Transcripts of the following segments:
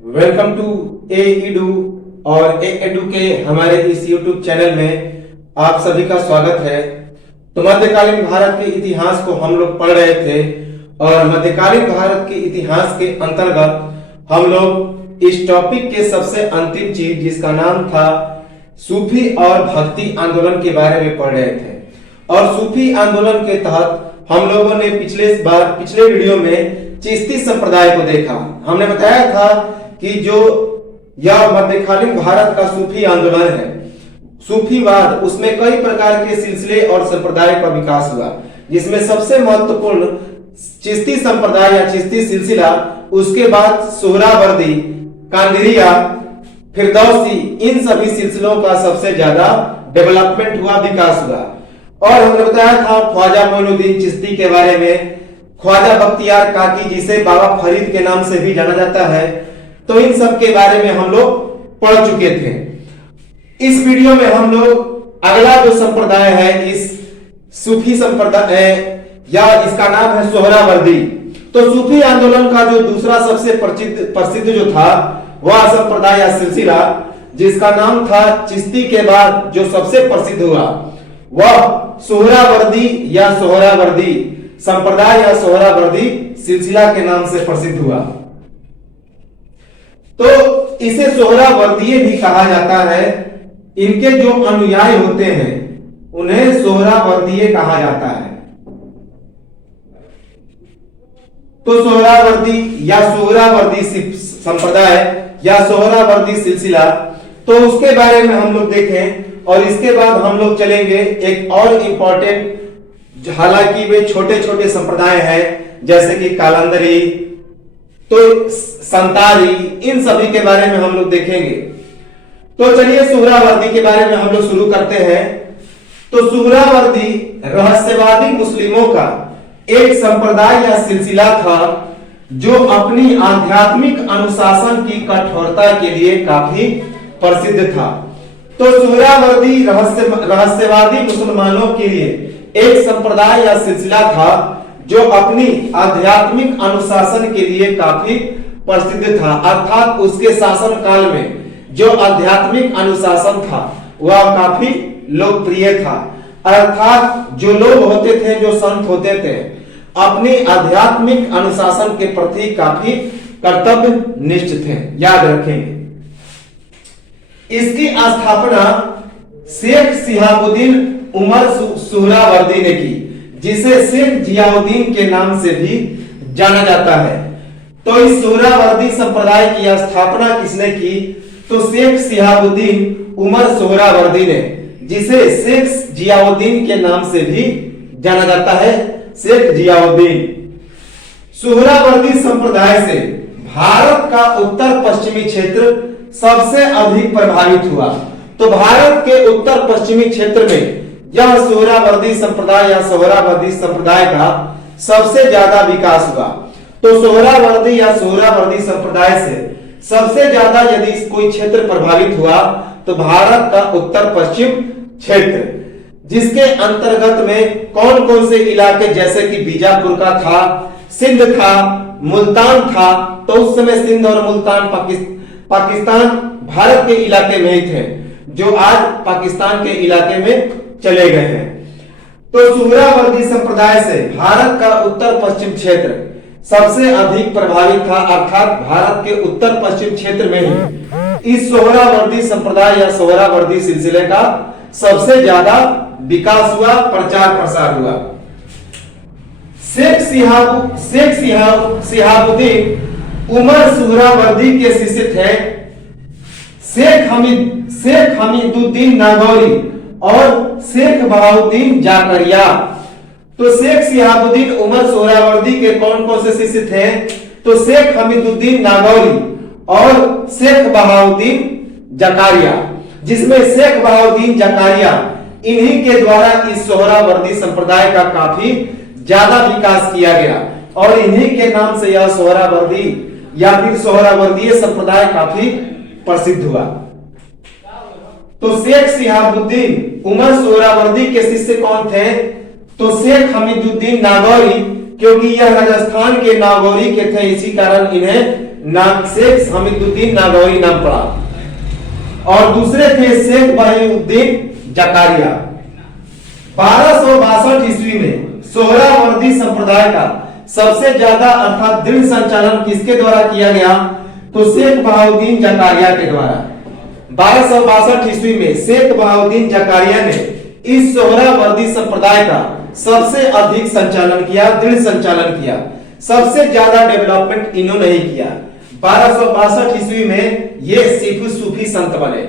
Welcome to edu और edu के हमारे इस यूट्यूब चैनल में आप सभी का स्वागत है। तो मध्यकालीन भारत के इतिहास को हम लोग पढ़ रहे थे और मध्यकालीन भारत के इतिहास के अंतर्गत हम लोग इस टॉपिक के सबसे अंतिम चीज जिसका नाम था सूफी और भक्ति आंदोलन के बारे में पढ़ रहे थे। और सूफी आंदोलन के तहत हम लोगों ने पिछले वीडियो में चिश्ती संप्रदाय को देखा। हमने बताया था कि जो यह मध्यकालीन भारत का सूफी आंदोलन है, सूफीवाद, उसमें कई प्रकार के सिलसिले और संप्रदाय का विकास हुआ, जिसमें सबसे महत्वपूर्ण चिश्ती संप्रदाय या चिश्ती सिलसिला, उसके बाद सोहरावर्दी, कादरिया, फिरदौसी, इन सभी सिलसिलों का सबसे ज्यादा डेवलपमेंट हुआ, विकास हुआ। और हमने बताया था ख्वाजा मोइनुद्दीन चिश्ती के बारे में, ख्वाजा बख्तियार काकी जिसे बाबा फरीद के नाम से भी जाना जाता है। तो इन सब के बारे में हम लोग पढ़ चुके थे। इस वीडियो में हम लोग अगला जो संप्रदाय है, इस सूफी संप्रदाय या इसका नाम है सोहरावर्दी। तो सूफी आंदोलन का जो दूसरा सबसे प्रसिद्ध जो था वह संप्रदाय या सिलसिला, जिसका नाम था चिश्ती के बाद जो सबसे प्रसिद्ध हुआ वह सोहरावर्दी या सोहरावर्दी संप्रदाय या सोहरावर्दी सिलसिला के नाम से प्रसिद्ध हुआ। तो इसे सोहरावर्दीय भी कहा जाता है। इनके जो अनुयायी होते हैं उन्हें सोहरावर्दीय कहा जाता है। तो सोहरावर्दी या सोहरावर्दी संप्रदाय या सोहरावर्दी सिलसिला, तो उसके बारे में हम लोग देखें। और इसके बाद हम लोग चलेंगे एक और इंपॉर्टेंट, हालांकि वे छोटे छोटे संप्रदाय हैं जैसे कि कालंदरी, तो संतारी, इन सभी के बारे में हम लोग देखेंगे। तो चलिए सोहरावर्दी के बारे में हम लोग शुरू करते हैं। तो सोहरावर्दी रहस्यवादी मुस्लिमों का एक संप्रदाय या सिलसिला था जो अपनी आध्यात्मिक अनुशासन की कठोरता के लिए काफी प्रसिद्ध था। तो सोहरावर्दी रहस्यवादी मुसलमानों के लिए एक संप्रदाय या सिलसिला था जो अपनी आध्यात्मिक अनुशासन के लिए काफी प्रसिद्ध था, अर्थात उसके शासन काल में जो आध्यात्मिक अनुशासन था वह काफी लोकप्रिय था। अर्थात जो लोग होते थे, जो संत होते थे, अपनी आध्यात्मिक अनुशासन के प्रति काफी कर्तव्य निष्ठ थे, याद रखेंगे। इसकी स्थापना शेख शिहाबुद्दीन उमर सोहरावर्दी ने की, जिसे शेख जियाउद्दीन के नाम से भी जाना जाता है। तो इस सोहरावर्दी संप्रदाय की स्थापना किसने की? तो शेख शिहाबुद्दीन उमर सोहरावर्दी ने, जिसे शेख जियाउद्दीन के नाम से भी जाना जाता है, शेख जियाउद्दीन। सोहरावर्दी संप्रदाय से भारत का उत्तर पश्चिमी क्षेत्र सबसे अधिक प्रभावित हुआ। तो भारत के उत्तर पश्चिमी क्षेत्र में यह सोहरावर्दी संप्रदाय या सोहरावर्दी संप्रदाय का सबसे ज्यादा विकास हुआ। तो सोहरावर्दी या सोहरावर्दी संप्रदाय से सबसे ज्यादा यदि कोई क्षेत्र प्रभावित हुआ तो भारत का उत्तर पश्चिम क्षेत्र, जिसके अंतर्गत में कौन कौन से इलाके, जैसे कि बीजापुर का था, सिंध था, मुल्तान था। तो उस समय सिंध और मुल्तान पाकिस्तान भारत के इलाके में ही थे, जो आज पाकिस्तान के इलाके में चले गए हैं। तो सोहरावर्दी संप्रदाय से भारत का उत्तर पश्चिम क्षेत्र सबसे अधिक प्रभावित था, अर्थात भारत के उत्तर पश्चिम क्षेत्र में ही इस सोहरावर्दी संप्रदाय या सोहरावर्दी सिलसिले का सबसे ज्यादा विकास हुआ, प्रचार प्रसार हुआ। शेख शिहाबुद्दीन उमर सोहरावर्दी के शिष्य थे शेख हमीदुद्दीन नागौरी और शेख बहाउद्दीन जाकरिया। तो शेख शिहाबुद्दीन उमर सोहरावर्दी के कौन कौन से शिष्य थे? तो शेख हमीदुद्दीन नागौरी और शेख बहाउद्दीन जकारिया, जिसमें शेख बहाउद्दीन जकारिया, इन्हीं के द्वारा इस सोहरावर्दी संप्रदाय का काफी ज्यादा विकास किया गया और इन्हीं के नाम से यह सोहरावर्दी या फिर सोहरावर्दीय संप्रदाय काफी प्रसिद्ध हुआ। तो शेख शिहाबुद्दीन उमर सोहरावर्दी के शिष्य कौन थे? तो शेख हमीदुद्दीन नागौरी, क्योंकि यह राजस्थान के नागौरी के थे, इसी कारण इन्हें शेख हमीदुद्दीन नागौरी नाम पड़ा, और दूसरे थे शेख बहीउद्दीन जकारिया। 1262 ईस्वी में सोहरावर्दी संप्रदाय का सबसे ज्यादा अर्थात दृढ़ संचालन किसके द्वारा किया गया? तो शेख बहाउद्दीन जकारिया के द्वारा। 1262 ईस्वी में शेख बहाउद्दीन जकारिया ने इस सोहरावर्दी संप्रदाय का सबसे अधिक संचालन किया, दृढ़ संचालन किया। सबसे ज्यादा डेवलपमेंट इन्होंने ही किया। 1262 ईस्वी में ये सूफी संत बने।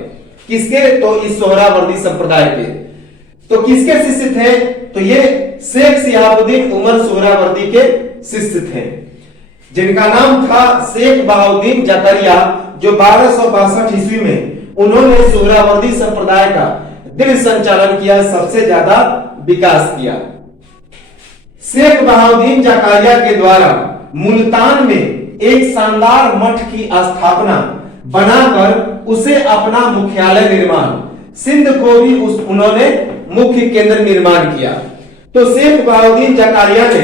किसके? तो इस सोहरावर्दी संप्रदाय के। तो किसके शिष्य थे? तो ये शेख शिहाबुद्दीन उमर सोहरावर्दी के शिष्य थे, जिनका नाम था शेख बहाउद्दीन जकारिया, जो 1262 ईस्वी में उन्होंने सोहरावर्दी संप्रदाय का दृढ़ संचालन किया, सबसे ज्यादा विकास किया। शेख बहाउद्दीन जकारिया के द्वारा मुल्तान में एक शानदार मठ की स्थापना बनाकर उसे अपना मुख्यालय निर्माण, सिंध को भी उन्होंने मुख्य केंद्र निर्माण किया। तो शेख बहाउद्दीन जकारिया ने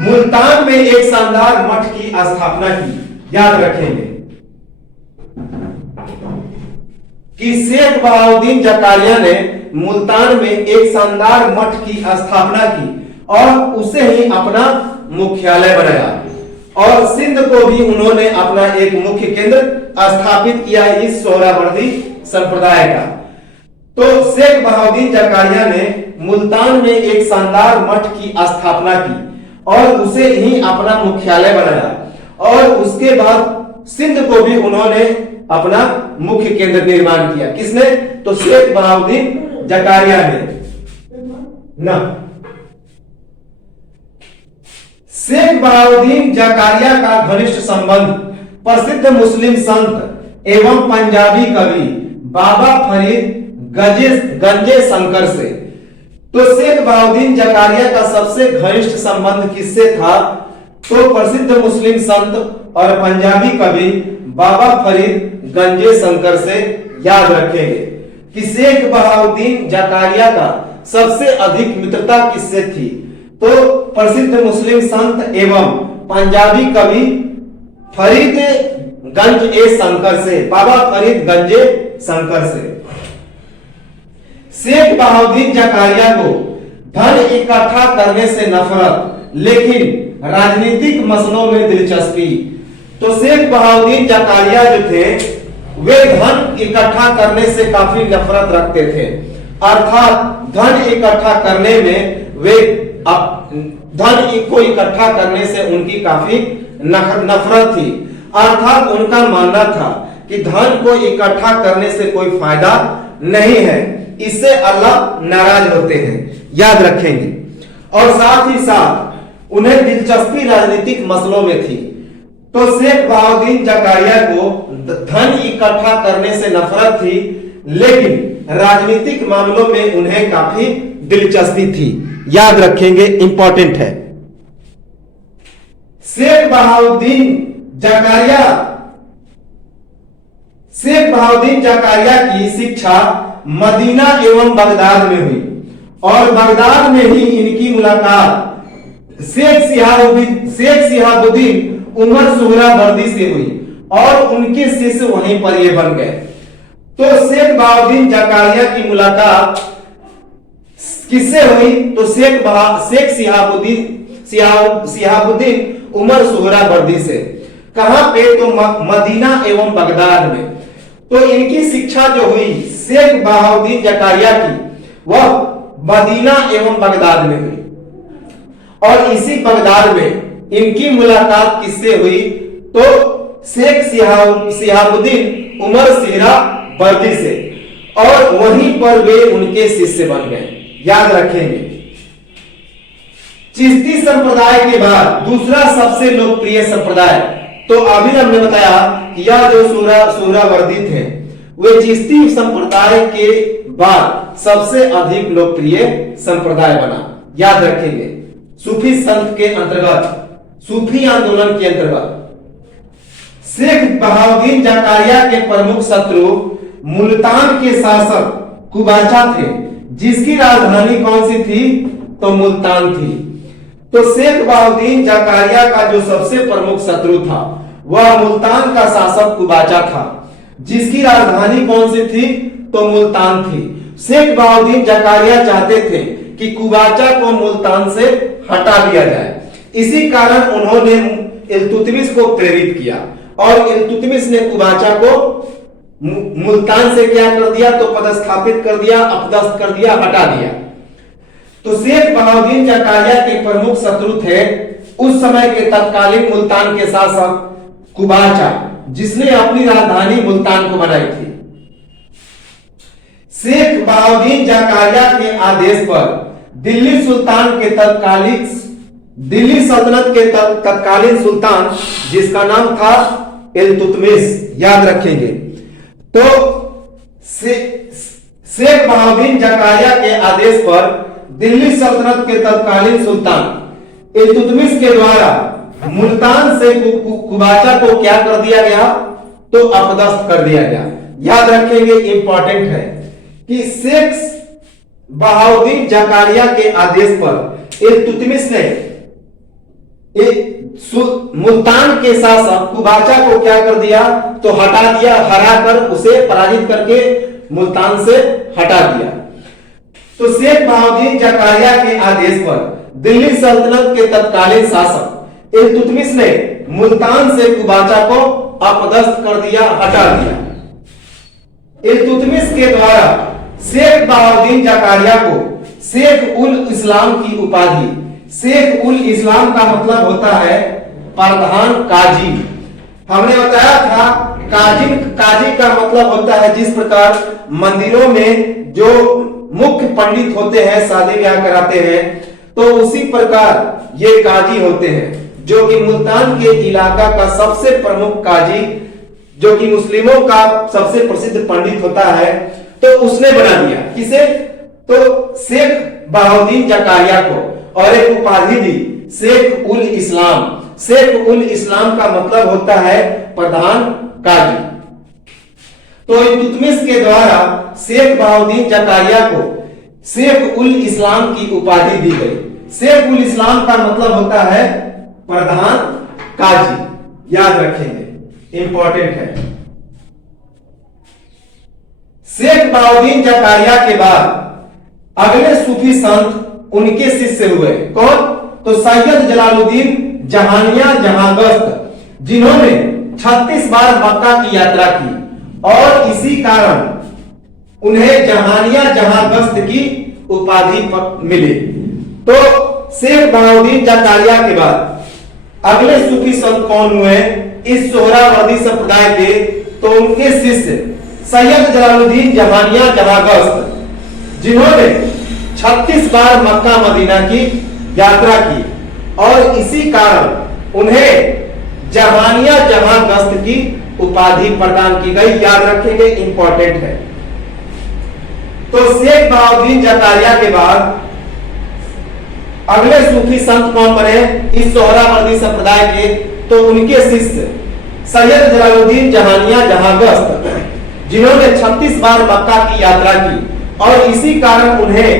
मुल्तान में एक शानदार मठ की स्थापना की। याद रखेंगे कि शेख बहाउद्दीन जकारिया ने मुल्तान में एक शानदार मठ की स्थापना की और उसे ही अपना मुख्यालय बनाया, और सिंध को भी उन्होंने अपना एक मुख्य केंद्र स्थापित किया इस सोहरावर्दी संप्रदाय का। तो शेख बहाउद्दीन जकारिया ने मुल्तान में एक शानदार मठ की स्थापना की और उसे ही अपना मुख्यालय बनाया, और उसके बाद सिंध को भी उन्होंने अपना मुख्य केंद्र निर्माण किया। किसने? तो शेख बहाउद्दीन जकारिया ने ना। शेख बहाउद्दीन जकारिया का घनिष्ठ संबंध प्रसिद्ध मुस्लिम संत एवं पंजाबी कवि बाबा फरीद गंजे शंकर से। तो शेख बहाउद्दीन जकारिया का सबसे घनिष्ठ संबंध किससे था? तो प्रसिद्ध मुस्लिम संत और पंजाबी कवि बाबा फरीद गंजे शंकर से। याद रखेंगे कि शेख बहाउद्दीन जकारिया का सबसे अधिक मित्रता किससे थी? तो प्रसिद्ध मुस्लिम संत एवं पंजाबी कवि फरीद गंज शंकर से, बाबा फरीद गंजे शंकर से। शेख बहाउद्दीन जकारिया को धन इकट्ठा करने से नफरत, लेकिन राजनीतिक मसलों में दिलचस्पी। तो शेख बहाउद्दीन जकारिया जो थे वे धन इकट्ठा करने से काफी नफरत रखते थे, अर्थात धन इकट्ठा करने में वे धन को इकट्ठा करने से उनकी काफी नफरत थी। अर्थात उनका मानना था कि धन को इकट्ठा करने से कोई फायदा नहीं है, इससे अल्लाह नाराज होते हैं। याद रखेंगे। और साथ ही साथ उन्हें दिलचस्पी राजनीतिक मसलों में थी। तो शेख बहाउद्दीन जकारिया को धन इकट्ठा करने से नफरत थी, लेकिन राजनीतिक मामलों में उन्हें काफी दिलचस्पी थी। याद रखेंगे, इंपॉर्टेंट है। शेख बहाउद्दीन जकारिया की शिक्षा मदीना एवं बगदाद में हुई, और बगदाद में ही इनकी मुलाकात शेख शिहाबुद्दीन उमर सोहरावर्दी से हुई, और उनके शिष्य वहीं पर ये बन गए। तो शेख बहाउद्दीन जकारिया की मुलाकात किससे हुई? तो शेख शिहाबुद्दीन उमर सोहरावर्दी से। कहां पे? तो मदीना एवं बगदाद में। तो इनकी शिक्षा जो हुई शेख बहाउद्दीन जकारिया की, वह मदीना एवं बगदाद में हुई, और इसी बगदाद में इनकी मुलाकात किससे हुई? तो शेख शिहाबुद्दीन उमर सोहरावर्दी से, और वहीं पर वे उनके शिष्य बन गए। याद रखेंगे। चिश्ती संप्रदाय के बाद दूसरा सबसे लोकप्रिय संप्रदाय, तो अभी हमने बताया कि यह जो सोहरावर्दी थे वे चिश्ती संप्रदाय के बाद सबसे अधिक लोकप्रिय संप्रदाय बना। याद रखेंगे, सूफी संत के अंतर्गत, सूफी आंदोलन के अंतर्गत शेख बहाउद्दीन जकारिया के प्रमुख शत्रु मुल्तान के शासक कुबाचा थे, जिसकी राजधानी कौन सी थी? तो मुल्तान थी। तो शेख बहाउद्दीन जकारिया का जो सबसे प्रमुख शत्रु था वह मुल्तान का शासक कुबाचा था, जिसकी राजधानी कौन सी थी? तो मुल्तान थी। शेख बहाउद्दीन जकारिया चाहते थे कि कुबाचा को मुल्तान से हटा दिया जाए। इसी कारण उन्होंने इल्तुतमिश को प्रेरित किया और इल्तुतमिश ने कुबाचा को मुल्तान से क्या कर दिया? तो पदस्थापित कर दिया, अपदस्थ कर दिया, हटा दिया। तो शेख बहाउद्दीन जकारिया के प्रमुख शत्रु थे उस समय के तत्कालीन मुल्तान के शासक कुबाचा, जिसने अपनी राजधानी मुल्तान को बनाई थी। शेख बहाउद्दीन जकारिया के आदेश पर दिल्ली सल्तनत के तत्कालीन सुल्तान, जिसका नाम था इल्तुतमिश, याद रखेंगे। तो शेख बहाउद्दीन जकारिया के आदेश पर दिल्ली सल्तनत के तत्कालीन सुल्तान इल्तुतमिश के द्वारा मुल्तान से कुबाचा को क्या कर दिया गया? तो अपदस्थ कर दिया गया। याद रखेंगे, इंपॉर्टेंट है कि शेख बहाउद्दीन जकारिया के आदेश पर इल्तुतमिश ने मुल्तान के शासक कुबाचा को क्या कर दिया? तो हटा दिया, हराकर उसे पराजित करके मुल्तान से हटा दिया। तो शेख बहाउद्दीन जकारिया के आदेश पर दिल्ली सल्तनत के तत्कालीन शासक इल्तुतमिश ने मुल्तान से कुबाचा को अपदस्थ कर दिया, हटा दिया। इल्तुतमिश के द्वारा शेख बहाउद्दीन जकारिया को शेख उल इस्लाम की उपाधि, शेख उल इस्लाम का मतलब होता है प्रधान काजी। हमने बताया था काजी का मतलब होता है जिस प्रकार मंदिरों में जो मुख्य पंडित होते हैं, शादी ब्याह कराते हैं, तो उसी प्रकार ये काजी होते हैं, जो कि मुल्तान के इलाका का सबसे प्रमुख काजी, जो कि मुस्लिमों का सबसे प्रसिद्ध पंडित होता है, तो उसने बना दिया। किसे? तो शेख बहाउद्दीन जकारिया को, और एक उपाधि दी शेख उल इस्लाम। शेख उल इस्लाम का मतलब होता है प्रधान काजी। तो इल्तुतमिश के द्वारा शेख बहाउद्दीन जकारिया को शेख उल इस्लाम की उपाधि दी गई। शेख उल इस्लाम का मतलब होता है प्रधान काजी, याद रखेंगे, इंपॉर्टेंट है। शेख बहाउद्दीन जकारिया के बाद अगले सूफी संत उनके शिष्य हुए। कौन? तो सैयद जलालुद्दीन जहानिया जहांगश्त, जिन्होंने 36 बार मक्का की यात्रा की और इसी कारण उन्हें जहानिया जहांगश्त की उपाधि मिली। तो शेख बहाउद्दीन जकारिया के बाद अगले सूफी संत कौन हुए? इस सोहरावर्दी संप्रदाय के, तो उनके शिष्य सैयद जलालुद्दीन जहानिया जहांगश्त, जिन्होंने 36 बार मक्का मदीना की यात्रा की और इसी कारण उन्हें जहानिया जहांगश्त की उपाधि प्रदान की गई। याद रखेंगे, इंपॉर्टेंट है। तो शेख बहाउद्दीन जकारिया के बाद अगले सूफी संत कौन बने? इस सोहरावर्दी संप्रदाय के, तो उनके शिष्य सैयद जलालुद्दीन जहानिया जहांगश्त, जिन्होंने 36 बार मक्का की यात्रा की और इसी कारण उन्हें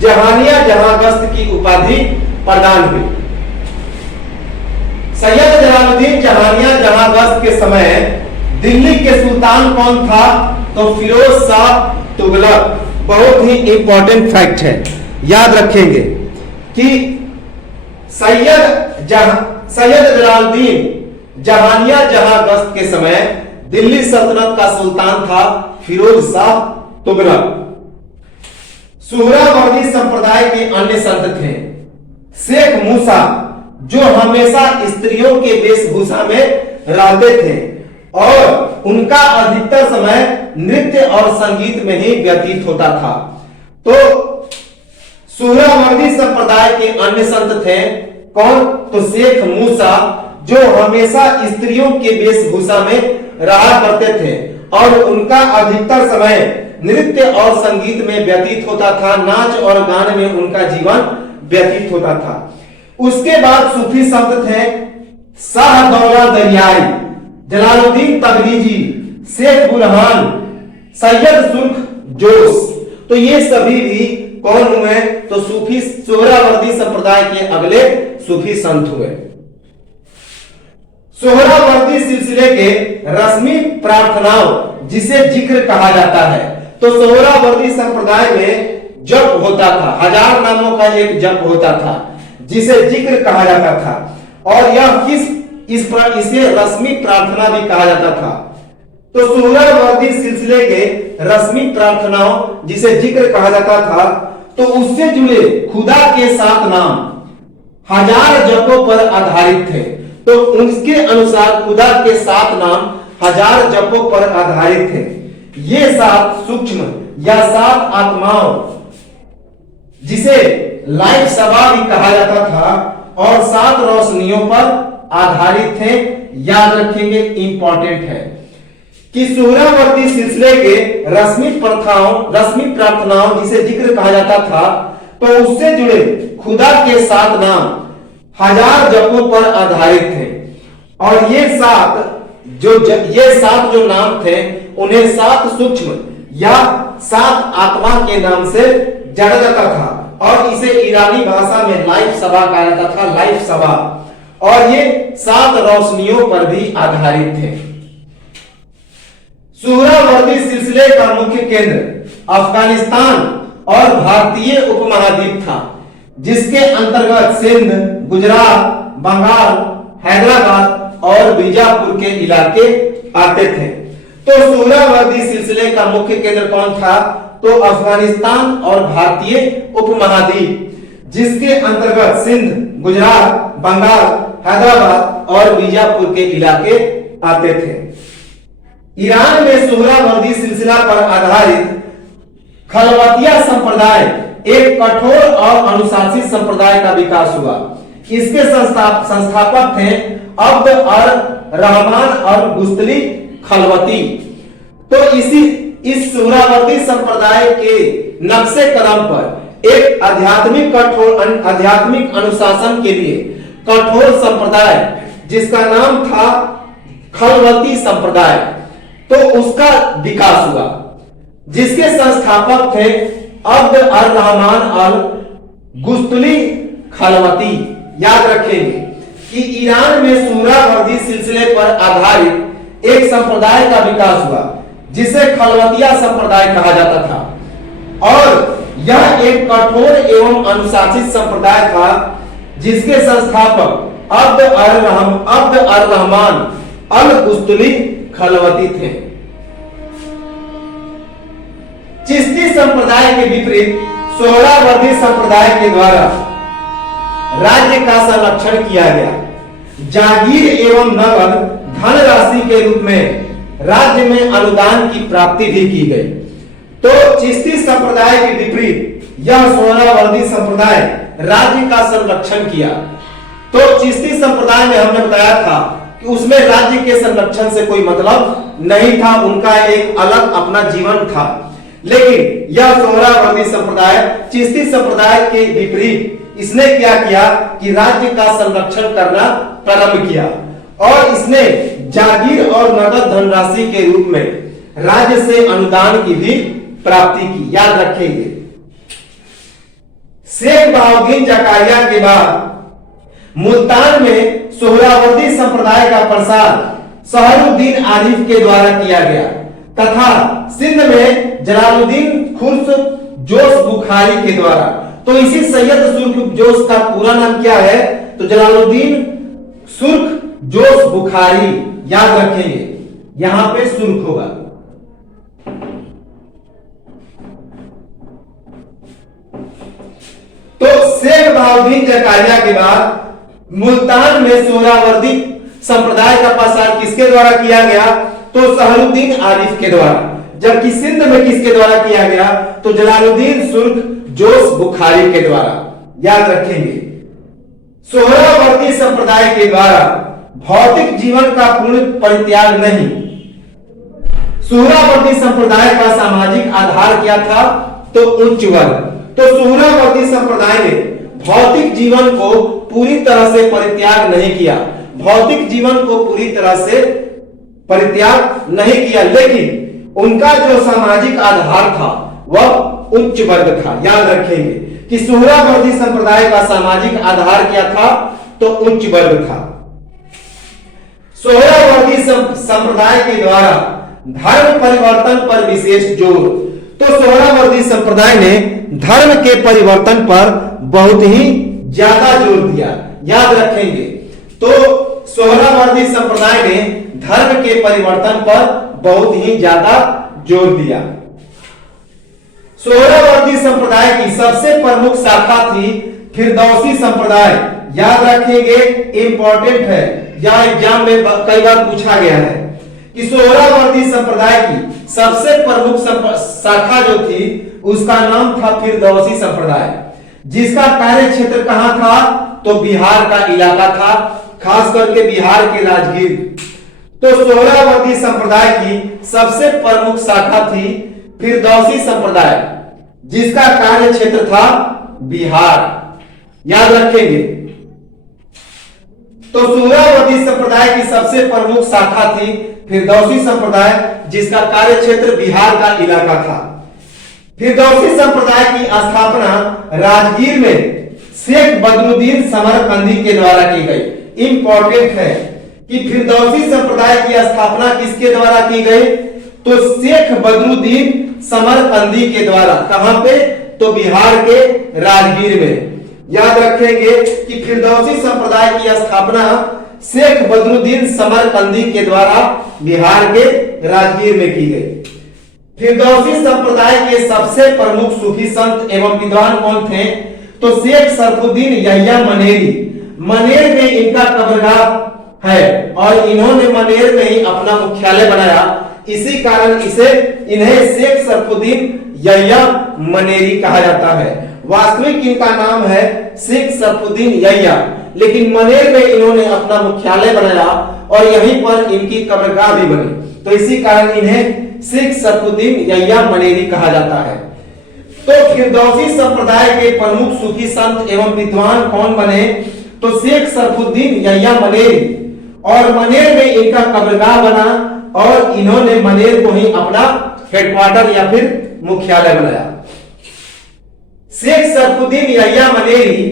जहानिया जहांगश्त की उपाधि प्रदान हुई। सैयद जलालुद्दीन जहानिया जहांगश्त के समय दिल्ली के सुल्तान कौन था? तो फिरोज शाह तुगलक। बहुत ही इंपॉर्टेंट फैक्ट है, याद रखेंगे कि सैयद जलालुद्दीन जहानिया जहांगश्त के समय दिल्ली सल्तनत का सुल्तान था फिरोज शाह तुगलक। सुहरावर्दी संप्रदाय के अन्य संत थे शेख मूसा, जो हमेशा स्त्रियों के वेशभूषा में रहते थे और उनका अधिकतर समय नृत्य और संगीत में ही व्यतीत होता था। तो सुहरावर्दी संप्रदाय के अन्य संत थे कौन? तो शेख मूसा, जो हमेशा स्त्रियों के वेशभूषा में रहा करते थे और उनका अधिकतर समय नृत्य और संगीत में व्यतीत होता था, नाच और गान में उनका जीवन व्यतीत होता था। उसके बाद सूफी संत थे शाहदौला दरियाई, जलालुद्दीन तबरीजी, शेख बुरहान, सैयद सुर्ख जोश। तो ये सभी भी कौन हुए? तो सूफी सोहरावर्दी संप्रदाय के अगले सूफी संत हुए। सोहरावर्दी सिलसिले के रस्मी प्रार्थनाओं जिसे जिक्र कहा जाता है। तो सोहरावर्दी संप्रदाय में जप होता था, 1000 नामों का एक जप होता था जिसे जिक्र कहा जाता था और यह इसे रस्मी प्रार्थना भी कहा जाता था। तो सोहरावर्दी सिलसिले के रस्मी प्रार्थनाओं जिसे जिक्र कहा जाता था, तो उससे जुड़े खुदा के 7 नाम 1000 जपों पर आधारित थे। तो उनके अनुसार खुदा के 7 नाम 1000 जपों पर आधारित थे। ये 7 सूक्ष्म या 7 आत्माओं जिसे लाइफ सभा भी कहा जाता था और 7 रोशनियों पर आधारित थे। याद रखेंगे, इंपॉर्टेंट है कि सोहरावर्दी सिलसिले के रस्मी प्रार्थनाओं जिसे जिक्र कहा जाता था, तो उससे जुड़े खुदा के 7 नाम 1000 जपों पर आधारित थे और ये 7 जो नाम थे उन्हें 7 सूक्ष्म या 7 आत्मा के नाम से जाना जाता था और इसे ईरानी भाषा में लाइफ सभा कहा जाता था, लाइफ सभा। और ये 7 रोशनियों पर भी आधारित थे। सोहरावर्दी सिलसिले का मुख्य केंद्र अफगानिस्तान और भारतीय उपमहाद्वीप था, जिसके अंतर्गत सिंध, गुजरात, बंगाल, हैदराबाद और बीजापुर के इलाके आते थे। तो सोहरावर्दी सिलसिले का मुख्य केंद्र कौन था? तो अफगानिस्तान और भारतीय उपमहाद्वीप, जिसके अंतर्गत सिंध, गुजरात, बंगाल, हैदराबाद और बीजापुर के इलाके आते थे। ईरान में सोहरावर्दी सिलसिला पर आधारित खलवतिया संप्रदाय एक कठोर और अनुशासित संप्रदाय का विकास हुआ। इसके संस्थापक थे अब्द अर रहमान और गुस्तली खलवती। तो इस सोहरावर्दी संप्रदाय के नक्शे कदम पर एक आध्यात्मिक अनुशासन के लिए कठोर संप्रदाय जिसका नाम था खलवती संप्रदाय, तो उसका विकास हुआ, जिसके संस्थापक थे अब्द अर रहमान अल गुस्तली खलवती। याद रखेंगे कि ईरान में सोहरावर्दी सिलसिले पर आधारित एक संप्रदाय का विकास हुआ जिसे खलवतिया संप्रदाय कहा जाता था और यह एक कठोर एवं अनुशासित संप्रदाय था जिसके संस्थापक अब्द अर रहमान अल गुस्तली खलवती थे। चिश्ती संप्रदाय के विपरीत सोहरावर्दी संप्रदाय के द्वारा राज्य का संरक्षण किया गया। जागीर एवं नगद धन राशि के रूप में राज्य में अनुदान की प्राप्ति भी की गई। तो चिश्ती संप्रदाय के विपरीत यह सोहरावर्दी संप्रदाय राज्य का संरक्षण किया। तो चिश्ती संप्रदाय में हमने बताया था कि उसमें राज्य के संरक्षण से कोई मतलब नहीं था, उनका एक अलग अपना जीवन था। लेकिन यह सोहरावर्दी संप्रदाय चिश्ती संप्रदाय के विपरीत इसने क्या किया कि राज्य का संरक्षण करना प्रारंभ किया और इसने जागीर और नगद धनराशि के रूप में राज्य से अनुदान की भी प्राप्ति की। याद रखेंगे, शेख बहाउद्दीन जकारिया के बाद मुल्तान में सोहरावर्दी संप्रदाय का प्रसार सहरुद्दीन आरिफ के द्वारा किया गया तथा सिंध में जलालुद्दीन खुर्स जोश बुखारी के द्वारा। तो इसी सैयद सुर्ख जोश का पूरा नाम क्या है? तो जलालुद्दीन सुर्ख जोश बुखारी। याद रखेंगे, यहां पे सुर्ख होगा। तो शेख बहाउद्दीन जकारिया के बाद मुल्तान में सोहरावर्दी संप्रदाय का प्रसार किसके द्वारा किया गया? तो सहरुद्दीन आरिफ के द्वारा। जबकि सिंध में किसके द्वारा किया गया? तो जलालुद्दीन सुर्ख जोश बुखारी के द्वारा। याद रखेंगे, सोहरावर्दी संप्रदाय के द्वारा भौतिक जीवन का पूर्ण परित्याग नहीं। सोहरावर्दी संप्रदाय का सामाजिक आधार क्या था? तो उच्च वर्ग। तो सोहरावर्दी संप्रदाय ने भौतिक जीवन को पूरी तरह से परित्याग नहीं किया, भौतिक जीवन को पूरी तरह से परित्याग नहीं किया, लेकिन उनका जो सामाजिक आधार था वह उच्च वर्ग था। याद रखेंगे कि सोहरावर्दी संप्रदाय का सामाजिक आधार क्या था? तो उच्च वर्ग था। सोहरावर्दी संप्रदाय के द्वारा धर्म परिवर्तन पर विशेष जोर। तो सोहरावर्दी संप्रदाय ने धर्म के परिवर्तन पर बहुत ही ज्यादा जोर दिया, याद रखेंगे। तो सोहरावर्दी संप्रदाय ने धर्म के परिवर्तन पर बहुत ही ज्यादा जोर दिया। सोहरावर्दी संप्रदाय की सबसे प्रमुख शाखा थी फिरदौसी संप्रदाय, याद रखेंगे, इंपॉर्टेंट है, या एग्जाम में कई बार पूछा गया है कि सोहरावर्दी संप्रदाय की सबसे प्रमुख शाखा जो थी उसका नाम था फिरदौसी संप्रदाय, जिसका कार्य क्षेत्र कहां था, तो बिहार का इलाका था, खास करके बिहार के राजगीर। तो सोहरावर्दी संप्रदाय की सबसे प्रमुख शाखा थी फिरदौसी संप्रदाय, जिसका कार्य क्षेत्र था बिहार, याद रखेंगे। तो सोहरावर्दी संप्रदाय की सबसे प्रमुख शाखा थी फिरदौसी संप्रदाय, जिसका कार्य क्षेत्र बिहार का इलाका था। फिरदौसी संप्रदाय की स्थापना राजगीर में शेख बदरुद्दीन समरकंदी के द्वारा की गई। इंपॉर्टेंट है कि फिरदौसी संप्रदाय की स्थापना किसके द्वारा की गई, तो शेख बदरुद्दीन समरकंदी के द्वारा। कहां पे, तो बिहार के राजगीर में। याद रखेंगे कि फिरदौसी संप्रदाय की स्थापना शेख बदरुद्दीन समरकंदी के द्वारा बिहार के राजगीर में की गई। फिरदौसी संप्रदाय के सबसे प्रमुख सूफी संत एवं विद्वान कौन थे, तो शेख सरफुद्दीन यहिया मनेरी। मनेर में इनका कब्रगाह है और इन्होंने मनेर में ही अपना मुख्यालय बनाया, इसी कारण इन्हें शेख सरफुद्दीन यहिया मनेरी कहा जाता है। वास्तविक इनका नाम है शेख सरफुद्दीन यहिया, लेकिन मनेर में इन्होंने अपना मुख्यालय बनाया और यहीं पर इनकी कब्रगाह भी बनी, तो इसी कारण इन्हें शेख सरफुद्दीन यहिया मनेरी कहा जाता है। तो फिरदौसी संप्रदाय के प्रमुख सूफी संत एवं विद्वान कौन बने, तो शेख सरफुद्दीन यहिया मनेरी, और मनेर में इनका कब्रगाह बना और इन्होंने मनेर को ही अपना हेडक्वार्टर या फिर मुख्यालय बनाया। शेख सरफुद्दीन यहिया मनेरी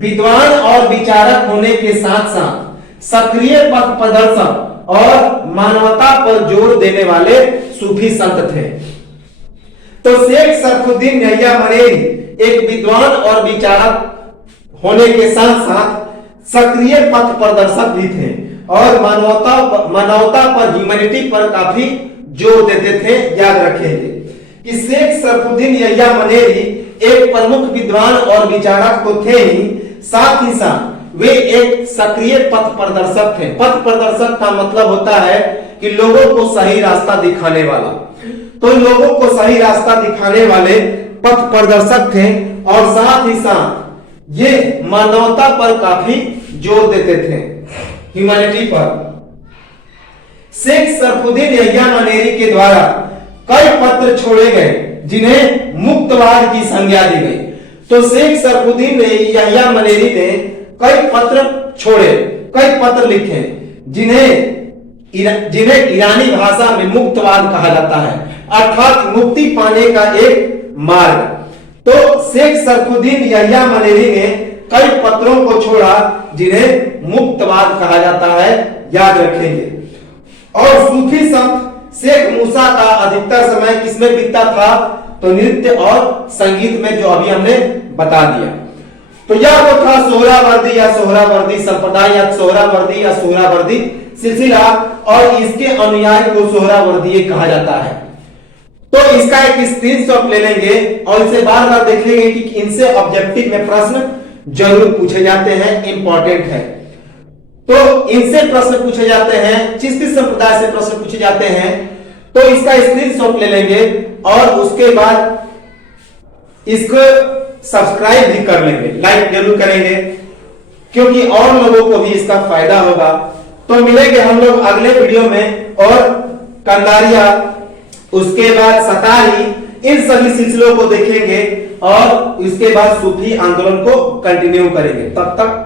विद्वान और विचारक होने के साथ साथ सक्रिय पथ प्रदर्शक और मानवता पर जोर देने वाले सूफी संत थे। तो शेख सरफुद्दीन यहिया मनेरी एक विद्वान और विचारक होने के साथ साथ सक्रिय पथ प्रदर्शक भी थे और मानवता पर, ह्यूमैनिटी पर काफी जोर देते थे। याद रखेंगे कि शेख सरफुद्दीन यहिया मनेरी एक प्रमुख विद्वान और विचारक तो थे ही, साथ ही साथ वे एक सक्रिय पथ प्रदर्शक थे। पथ प्रदर्शक का मतलब होता है कि लोगों को सही रास्ता दिखाने वाला। तो लोगों को सही रास्ता दिखाने वाले पथ प्रदर्शक थे और साथ ही साथ ये मानवता पर काफी जोर देते थे, ह्यूमैनिटी पर। शेख सरफुद्दीन यहिया मनेरी के द्वारा कई पत्र छोड़े गए जिन्हें मुक्तवाद की संज्ञा दी गई। तो शेख सरफुद्दीन यहिया मनेरी ने कई पत्र छोड़े, कई पत्र लिखे जिन्हें ईरानी भाषा में मुक्तवाद कहा जाता है, अर्थात मुक्ति पाने का एक मार्ग। तो शेख सरफुद्दीन यहिया मनेरी ने कई पत्रों को छोड़ा जिन्हें मुक्तवाद कहा जाता है, याद रखेंगे। और सूफी संत शेख मूसा का अधिकतर समय किसमें बीतता था, तो नृत्य और संगीत में, जो अभी हमने बता दिया। तो यह वो था सोहरावर्दी या सोहरावर्दी संप्रदाय या सोहरावर्दी सिलसिला, और इसके अनुयायी को सोहरावर्दी कहा जाता है। तो इसका एक स्क्रीनशॉट ले लेंगे और इसे बार बार देखेंगे कि इनसे ऑब्जेक्टिव में प्रश्न जरूर पूछे जाते हैं, इंपॉर्टेंट है। तो इनसे प्रश्न पूछे जाते हैं, चिश्ती संप्रदाय से प्रश्न पूछे जाते हैं, तो इसका स्क्रीनशॉट ले लेंगे और उसके बाद इसको सब्सक्राइब भी कर लेंगे, लाइक जरूर करेंगे, क्योंकि और लोगों को भी इसका फायदा होगा। तो मिलेंगे हम लोग अगले वीडियो में, और कंदारिया, उसके बाद सतारी, इन सभी सिलसिलों को देखेंगे और इसके बाद सूफी आंदोलन को कंटिन्यू करेंगे। तब तक